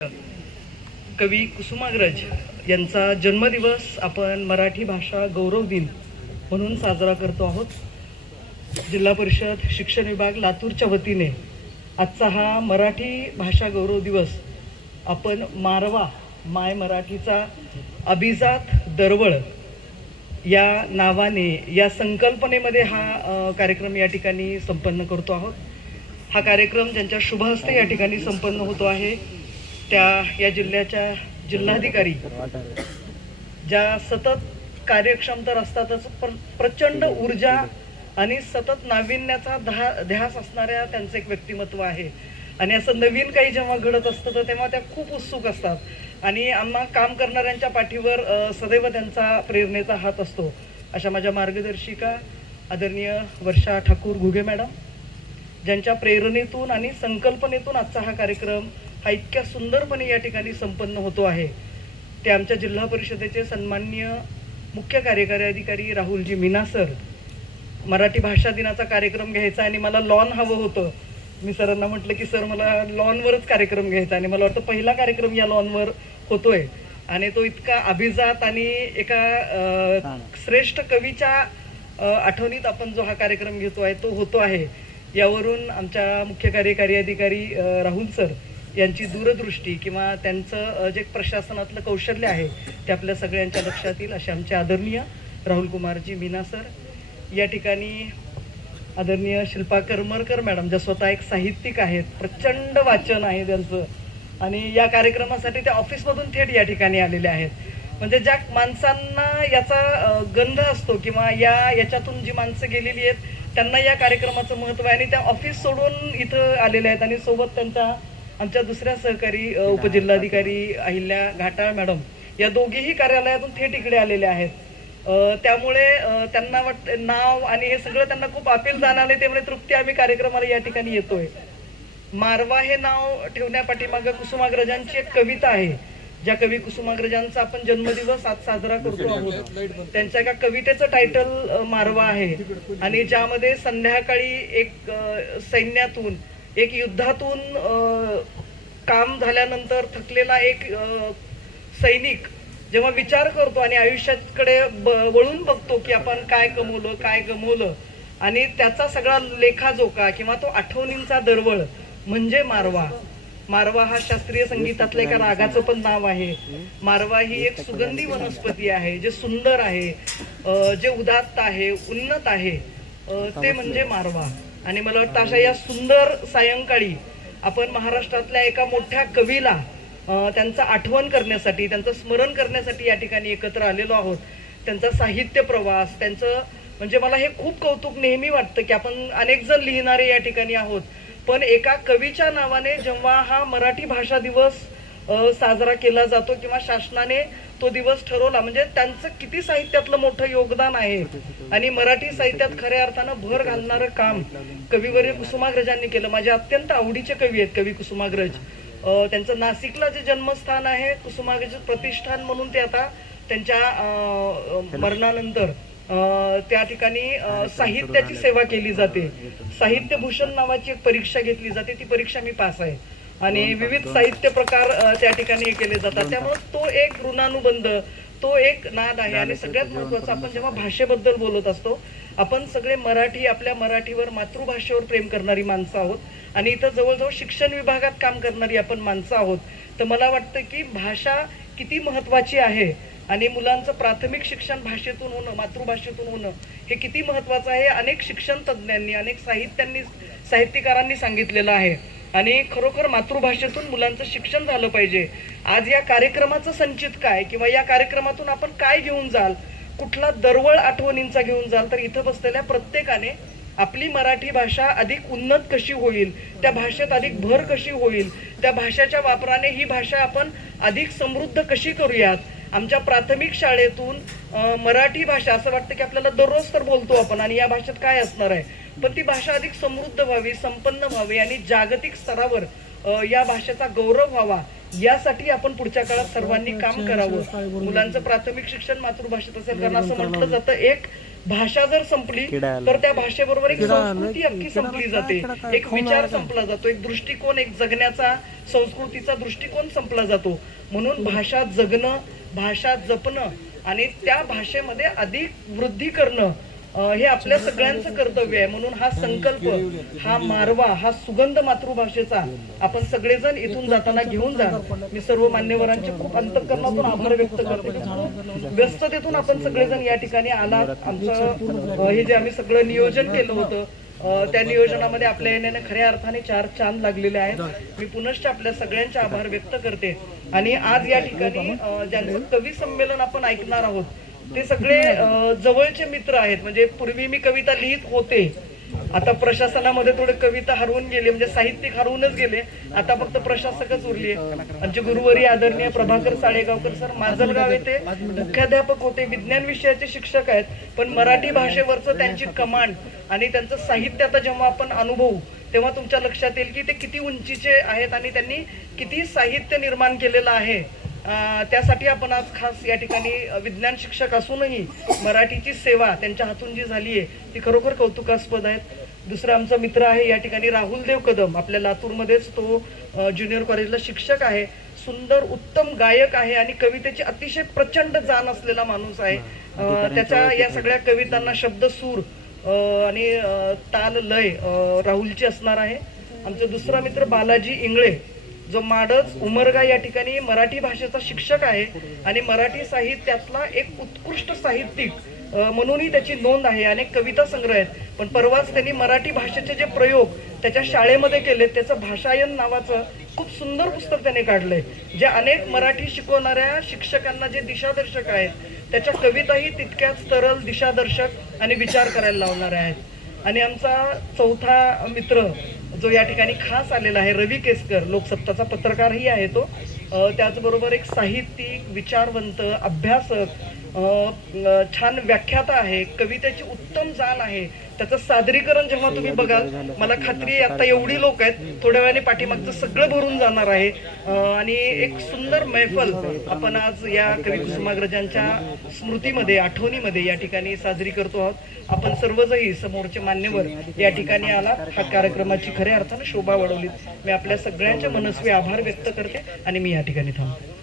कवी कुसुमाग्रज यांचा जन्मदिवस आपण मराठी भाषा गौरव दिन म्हणून साजरा करतो आहोत. जिल्हा परिषद शिक्षण विभाग लातूरच्या वतीने आजचा हा मराठी भाषा गौरव दिवस आपण मारवा माय मराठीचा अभिजात दरवळ या नावाने या संकल्पनेमध्ये हा कार्यक्रम या ठिकाणी संपन्न करतो आहोत. हा कार्यक्रम ज्यांच्या शुभ हस्ते या ठिकाणी संपन्न होतो आहे त्या या जिल्ह्याच्या जिल्हाधिकारी ज्या सतत कार्यक्षम तर असतातच प्रचंड ऊर्जा आणि सतत नाविन्याचा ध्यास असणाऱ्या त्यांचं एक व्यक्तिमत्व आहे. आणि असं नवीन काही जेव्हा घडत असतं तर तेव्हा त्या खूप उत्सुक असतात आणि आम्हा काम करणाऱ्यांच्या पाठीवर सदैव त्यांचा प्रेरणेचा हात असतो. अशा माझ्या मार्गदर्शिका आदरणीय वर्षा ठाकूर घुगे मॅडम, ज्यांच्या प्रेरणेतून आणि संकल्पनेतून आजचा हा कार्यक्रम हा इतक्या सुंदरपणे या ठिकाणी संपन्न होतो आहे. ते आमच्या जिल्हा परिषदेचे सन्माननीय मुख्य कार्यकारी अधिकारी राहुलजी मीना सर. मराठी भाषा दिनाचा कार्यक्रम घ्यायचा आणि मला लॉन हवं होतं. मी सरांना म्हटलं की सर मला लॉनवरच कार्यक्रम घ्यायचा आणि मला वाटतं पहिला कार्यक्रम या लॉनवर होतोय आणि तो इतका अभिजात आणि एका श्रेष्ठ कवीच्या आठवणीत आपण जो हा कार्यक्रम घेतो आहे तो होतो आहे. यावरून आमच्या मुख्य कार्यकारी अधिकारी राहुल सर यांची दूरदृष्टी किंवा त्यांचं जे प्रशासनातलं कौशल्य आहे ते आपल्या सगळ्यांच्या लक्षात येईल असे आमचे आदरणीय राहुल कुमारजी मीना सर. या ठिकाणी आदरणीय शिल्पा करमरकर मॅडम, ज्या स्वतः एक साहित्यिक आहेत, प्रचंड वाचन आहे त्यांचं आणि या कार्यक्रमासाठी त्या ऑफिसमधून थेट या ठिकाणी आलेल्या आहेत. म्हणजे ज्या माणसांना याचा गंध असतो किंवा याच्यातून जी माणसं गेलेली आहेत त्यांना या कार्यक्रमाचं महत्त्व आहे आणि त्या ऑफिस सोडून इथं आलेल्या आहेत आणि सोबत त्यांच्या आमच्या दुसऱ्या सहकारी उपजिल्हाधिकारी अहिल्या घाटाळ मॅडम या दोघीही कार्यालयातून थेट इकडे आलेल्या आहेत. त्यामुळे त्यांना नाव आणि हे सगळं त्यांना खूप अपील जाणवले. त्यामुळे तृप्ती आम्ही कार्यक्रमाला या ठिकाणी येतोय. मारवा हे नाव ठेवण्यापाठीमागे कुसुमाग्रजांची एक कविता आहे. ज्या कवी कुसुमाग्रजांचा आपण जन्मदिवस आज साजरा करतो आहोत त्यांच्या एका कवितेचं टायटल मारवा आहे आणि ज्यामध्ये संध्याकाळी एक सैन्यातून एक युद्धातून काम झाल्यानंतर थकलेला एक सैनिक जेव्हा विचार करतो आणि आयुष्याकडे वळून बघतो की आपण काय कमवलं काय गमवलं आणि त्याचा सगळा लेखाजोखा किंवा तो आठवणींचा दरवळ म्हणजे मारवा. मारवा हा शास्त्रीय संगीतातलं एका रागाचं पण नाव आहे. मारवा ही एक सुगंधी वनस्पती आहे जे सुंदर आहे, जे उदात्त आहे, उन्नत आहे, ते म्हणजे मारवा. आणि मला वाटतं अशा या सुंदर सायंकाळी आपण महाराष्ट्रातल्या एका मोठ्या कवीला त्यांचं आठवण करण्यासाठी, त्यांचं स्मरण करण्यासाठी या ठिकाणी एकत्र आलेलो आहोत. त्यांचा साहित्य प्रवास, त्यांचं म्हणजे मला हे खूप कौतुक नेहमी वाटतं की आपण अनेक जण लिहिणारे या ठिकाणी आहोत, पण एका कवीच्या नावाने जेव्हा हा मराठी भाषा दिवस साजरा केला जातो किंवा शासनाने तो दिवस ठरवला म्हणजे त्यांचं किती साहित्यातलं मोठं योगदान आहे. आणि मराठी साहित्यात खऱ्या अर्थानं भर घालणारं काम कविवर्य कुसुमाग्रजांनी केलं. माझे अत्यंत आवडीचे कवी आहेत कवी कुसुमाग्रज. त्यांचं नाशिकला जे जन्मस्थान आहे कुसुमाग्रज प्रतिष्ठान म्हणून ते आता त्यांच्या मरणानंतर त्या ठिकाणी साहित्याची सेवा केली जाते. साहित्य भूषण नावाची एक परीक्षा घेतली जाते, ती परीक्षा मी पास आहे आणि विविध साहित्य प्रकार त्या ठिकाणी केले जातात. त्यामुळे तो एक ऋणानुबंध, तो एक नाद आहे. आणि सगळ्यात महत्वाचं आपण जेव्हा भाषेबद्दल बोलत असतो आपण सगळे मराठी, आपल्या मराठीवर मातृभाषेवर प्रेम करणारी माणसं आहोत आणि इथं जवळजवळ शिक्षण विभागात काम करणारी आपण माणसं आहोत. तर मला वाटतं की भाषा किती महत्वाची आहे आणि मुलांचं प्राथमिक शिक्षण भाषेतून होणं, मातृभाषेतून होणं हे किती महत्वाचं आहे. अनेक शिक्षण तज्ज्ञांनी, अनेक साहित्यकारांनी सांगितलेलं आहे आणि खरोखर मातृभाषेतून मुलांचं शिक्षण झालं पाहिजे. आज या कार्यक्रमाचं संचित काय किंवा या कार्यक्रमातून आपण काय घेऊन जाल, कुठला दरवळ आठवणींचा घेऊन जाल, तर इथं बसलेल्या प्रत्येकाने आपली मराठी भाषा अधिक उन्नत कशी होईल, त्या भाषेत अधिक भर कशी होईल, त्या भाषेच्या वापराने ही भाषा आपण अधिक समृद्ध कशी करूयात. आमच्या प्राथमिक शाळेतून मराठी भाषा असं वाटतं की आपल्याला दररोज तर बोलतो आपण आणि या भाषेत काय असणार आहे, पण ती भाषा अधिक समृद्ध व्हावी, संपन्न व्हावी आणि जागतिक स्तरावर या भाषेचा गौरव व्हावा यासाठी आपण पुढच्या काळात सर्वांनी काम करावं. मुलांचं प्राथमिक शिक्षण मातृभाषेत असेल, कारण असं म्हटलं जातं एक भाषा जर संपली तर त्या भाषेबरोबर एक संस्कृती अख्खी संपली जाते, एक विचार संपला जातो, एक दृष्टिकोन, एक जगण्याचा संस्कृतीचा दृष्टिकोन संपला जातो. म्हणून भाषा जगणं, भाषा जपणं आणि त्या भाषेमध्ये अधिक वृद्धी करणं हे आपल्या सगळ्यांचं कर्तव्य आहे. म्हणून हा संकल्प, हा मारवा, हा सुगंध मातृभाषेचा आपण सगळेजण इथून जाताना घेऊन जा. मी सर्व मान्यवरांचे खूप अंतःकरणातून आभार व्यक्त करते. खूप व्यस्ततेतून आपण सगळेजण या ठिकाणी आलात. आमचं हे जे आम्ही सगळं नियोजन केलं होतं त्या नियोजनामध्ये आपल्या येण्याने खऱ्या अर्थाने 4 चांद लागलेले आहेत. मी पुनश्च आपल्या सगळ्यांचे आभार व्यक्त करते. आणि आज या ठिकाणी ज्यांचं कवी संमेलन आपण ऐकणार आहोत ते सगळे जवळचे मित्र आहेत. म्हणजे पूर्वी मी कविता लिहित होते, आता प्रशासनामध्ये थोडे कविता हरवून गेले, म्हणजे साहित्यिक हरवूनच गेले, आता फक्त प्रशासकच उरले. आमचे गुरुवरी आदरणीय प्रभाकर साळेगावकर सर माजलगाव येथे मुख्याध्यापक होते, विज्ञान विषयाचे शिक्षक आहेत, पण मराठी भाषेवरचं त्यांची कमांड आणि त्यांचं साहित्य आता जेव्हा आपण अनुभवू तेव्हा तुमच्या लक्षात येईल की ते किती उंचीचे आहेत आणि त्यांनी किती साहित्य निर्माण केलेलं आहे. त्यासाठी आपण आज खास या ठिकाणी विज्ञान शिक्षक असूनही मराठीची सेवा त्यांच्या हातून जी झाली आहे ती खरोखर कौतुकास्पद आहे. दुसरा आमचा मित्र आहे या ठिकाणी राहुल देव कदम, आपल्या लातूरमध्येच तो ज्युनियर कॉलेजला शिक्षक आहे, सुंदर उत्तम गायक आहे आणि कवितेची अतिशय प्रचंड जाण असलेला माणूस आहे. त्याच्या या सगळ्या कवितांना शब्द, सूर आणि ताल, लय राहुलची असणार आहे. आमचा दुसरा मित्र बालाजी इंगळे, जो माडज उमरगा या ठिकाणी मराठी भाषेचा शिक्षक आहे आणि मराठी साहित्यातला एक उत्कृष्ट साहित्यिक म्हणूनही त्याची नोंद आहे. अनेक कविता संग्रह आहेत, पण परवाच त्यांनी मराठी भाषेचे जे प्रयोग त्याच्या शाळेमध्ये केले त्याचं भाषायन नावाचं खूप सुंदर पुस्तक त्याने काढलंय, जे अनेक मराठी शिकवणाऱ्या शिक्षकांना जे दिशादर्शक आहेत त्याच्या कविताही तितक्याच तरल, दिशादर्शक आणि विचार करायला लावणाऱ्या आहेत. आणि आमचा चौथा मित्र जो या ठिकाणी खास आलेला आहे रवी केसकर, लोकसत्ताचा पत्रकारही आहे तो, त्याचबरोबर एक साहित्यिक, विचारवंत, अभ्यासक, छान व्याख्याता आहे, कवितेची उत्तम जाण आहे. त्याचं सादरीकरण जेव्हा तुम्ही बघाल मला खात्री आहे आता एवढी लोक आहेत, थोड्या वेळाने पाठीमागचं सगळं भरून जाणार आहे. आणि एक सुंदर मैफल आपण आज या कवी कुसुमाग्रजांच्या स्मृतीमध्ये, आठवणीमध्ये या ठिकाणी साजरी करतो आहोत. आपण सर्वजही समोरचे मान्यवर या ठिकाणी आलात, हा कार्यक्रमाची खऱ्या अर्थाने शोभा वाढवली. मी आपल्या सगळ्यांचे मनस्वी आभार व्यक्त करते आणि मी या ठिकाणी थांबते.